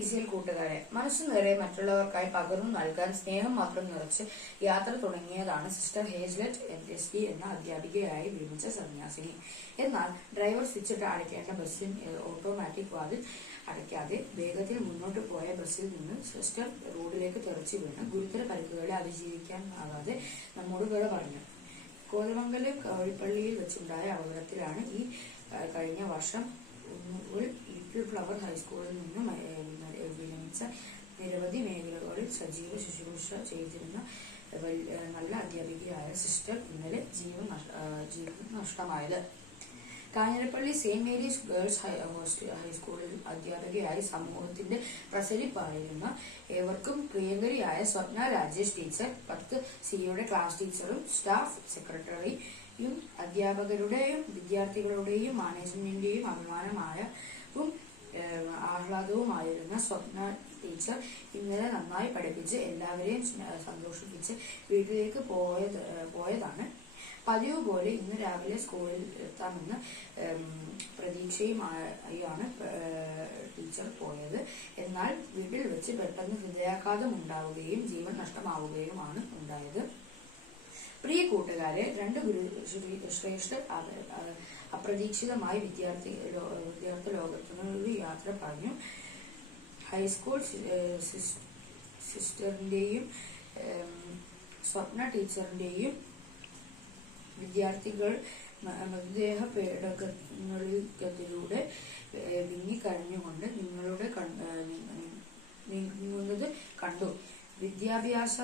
TCL കൂട്ടുകാരെ, മനസ്സു നിറയെ മറ്റുള്ളവർക്കായി പകർന്നു നൽകാൻ സ്നേഹം മാത്രം നിറച്ച് യാത്ര തുടങ്ങിയതാണ് സിസ്റ്റർ ഹേസ്ലെറ്റ് MSD എന്ന അധ്യാപികയായി വിരമിച്ച സന്യാസിനി. എന്നാൽ ഡ്രൈവർ സ്വിച്ചിട്ട് അടയ്ക്കേണ്ട ബസ്സിൽ ഓട്ടോമാറ്റിക് വാതിൽ അടയ്ക്കാതെ വേഗത്തിൽ മുന്നോട്ട് പോയ ബസ്സിൽ നിന്ന് സിസ്റ്റർ റോഡിലേക്ക് തെറിച്ചു വീണ് ഗുരുതര പരിക്കുകളെ അതിജീവിക്കാനാകാതെ നമ്മോട് വിട പറഞ്ഞു. കോതമംഗലം കോഴിപ്പള്ളിയിൽ വെച്ചുണ്ടായ അപകടത്തിലാണ് ഈ കഴിഞ്ഞ വർഷം ലിറ്റിൽ ഫ്ലവർ ഹൈസ്കൂളിൽ നിന്നും വിരമിച്ച നിരവധി മേഖലകളിൽ സജീവ ശുശ്രൂഷ ചെയ്തിരുന്ന നല്ല അധ്യാപികയായ സിസ്റ്റർ ഇന്നലെ ജീവൻ നഷ്ടമായത്. കാഞ്ഞിരപ്പള്ളി സെന്റ് മേരീസ് ഗേൾസ് ഹൈസ്കൂളിൽ അധ്യാപികയായി സമൂഹത്തിന്റെ പ്രസരിപ്പായിരുന്ന ഏവർക്കും പ്രിയങ്കരിയായ സ്വപ്ന രാജേഷ് ടീച്ചർ, 10 സിയുടെ ക്ലാസ് ടീച്ചറും സ്റ്റാഫ് സെക്രട്ടറിയും അധ്യാപകരുടെയും വിദ്യാർത്ഥികളുടെയും മാനേജ്മെന്റിന്റെയും അഭിമാനമായും ആഹ്ലാദവുമായിരുന്ന സ്വപ്ന ടീച്ചർ ഇന്നലെ നന്നായി പഠിപ്പിച്ച് എല്ലാവരെയും സന്തോഷിപ്പിച്ച് വീട്ടിലേക്ക് പോയതാണ്. പതിവ് പോലെ ഇന്ന് രാവിലെ സ്കൂളിൽ എത്താമെന്ന് പ്രതീക്ഷയുമായാണ് ടീച്ചർ പോയത്. എന്നാൽ വീട്ടിൽ വെച്ച് പെട്ടെന്ന് ഹൃദയാഘാതം ഉണ്ടാവുകയും ജീവൻ നഷ്ടമാവുകയുമാണ് ഉണ്ടായത്. പ്രിയ കൂട്ടുകാരെ, 2 ഗുരുശ്രേഷ്ഠർ അപ്രതീക്ഷിതമായി വിദ്യാർത്ഥി ലോകത്തിനൊരു യാത്ര പറഞ്ഞു. ഹൈസ്കൂൾ സിസ്റ്ററിന്റെയും സ്വപ്ന ടീച്ചറിന്റെയും വിദ്യാർത്ഥികൾ മൃതദേഹ പേടകങ്ങളിലൂടെ വിങ്ങിക്കരഞ്ഞുകൊണ്ട് നീങ്ങുന്നത് കണ്ടു. വിദ്യാഭ്യാസ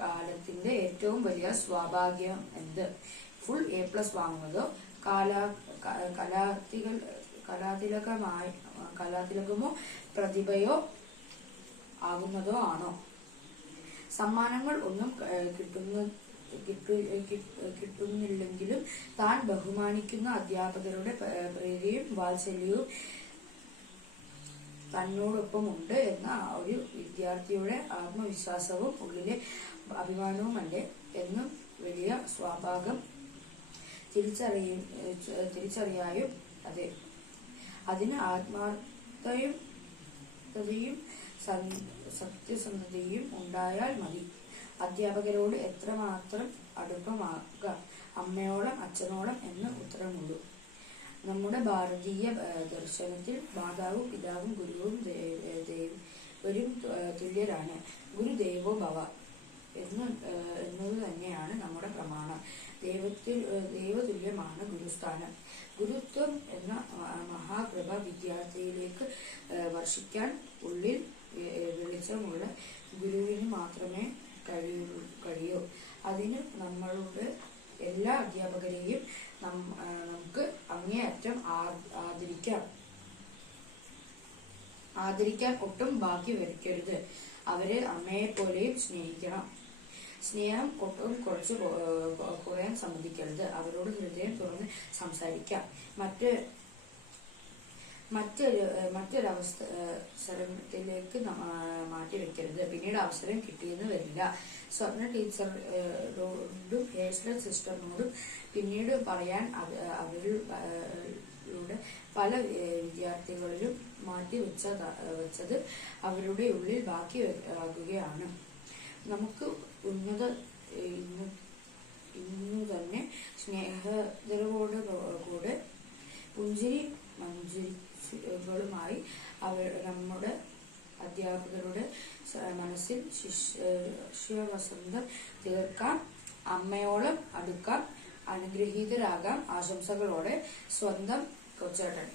കാലത്തിന്റെ ഏറ്റവും വലിയ സ്വാഭാഗ്യം എന്ത്? ഫുൾ A+ വാങ്ങുന്നതോ കലാതിലകമോ പ്രതിഭയോ ആകുന്നതോ ആണോ? സമ്മാനങ്ങൾ ഒന്നും കിട്ടുന്നില്ലെങ്കിലും താൻ ബഹുമാനിക്കുന്ന അധ്യാപകരുടെ പ്രീതിയും വാത്സല്യവും തന്നോടൊപ്പമുണ്ട് എന്ന ഒരു വിദ്യാർത്ഥിയുടെ ആത്മവിശ്വാസവും ഉള്ളിലെ അഭിമാനവുമല്ലേ എന്നും വലിയ സ്വാഭാഗം തിരിച്ചറിയായും അതെ, അതിന് ആത്മാർത്ഥതയും സത്യസന്ധതയും ഉണ്ടായാൽ മതി. അധ്യാപകരോട് എത്രമാത്രം അടുപ്പമാകാം? അമ്മയോളം അച്ഛനോളം എന്ന് ഉത്തരമുള്ളൂ. നമ്മുടെ ഭാരതീയ ദർശനത്തിൽ മാതാവും പിതാവും ഗുരുവും ദേവരും തുല്യരാണ്. ഗുരുദേവോ ഭവ എന്നത് തന്നെയാണ് നമ്മുടെ പ്രമാണം. ദൈവതുല്യമാണ് ഗുരുസ്ഥാനം. ഗുരുത്വം എന്ന മഹാകൃപ വിദ്യാർത്ഥിയിലേക്ക് വർഷിക്കാൻ ഉള്ളിൽ വെളിച്ചമുള്ള ഗുരുവിന് മാത്രമേ കഴിയൂ. അതിന് നമ്മളുടെ എല്ലാ അധ്യാപകരെയും നമുക്ക് അങ്ങേയറ്റം ആദരിക്കാൻ ഒട്ടും ബാക്കി വയ്ക്കരുത്. അവരെ അമ്മയെപ്പോലെയും സ്നേഹിക്കണം. സ്നേഹം ഒട്ടും കുറച്ച് കുറയാൻ സമ്മതിക്കരുത്. അവരോട് ഹൃദയം തുറന്ന് സംസാരിക്കാം. മറ്റൊരവസരത്തിലേക്ക് മാറ്റിവെക്കരുത്. പിന്നീട് അവസരം കിട്ടിയെന്ന് വരില്ല. സ്വപ്ന ടീച്ചറോടും ഹേസ്ലെറ്റ് സിസ്റ്ററിനോടും പിന്നീട് പറയാൻ അവരുടെ പല വിദ്യാർത്ഥികളിലും മാറ്റിവെച്ചത് അവരുടെ ഉള്ളിൽ ബാക്കി ആകുകയാണ്. നമുക്ക് ഇന്നു തന്നെ സ്നേഹതയോടുകൂടെ പുഞ്ചിരി മഞ്ജരികളുമായി നമ്മുടെ അധ്യാപകരുടെ മനസ്സിൽ ശിഷ്യവസന്തം തീർക്കാം. അമ്മയോളം അടുക്കാം. അനുഗ്രഹീതരാകാം. ആശംസകളോടെ സ്വന്തം കൊച്ചേട്ടൻ.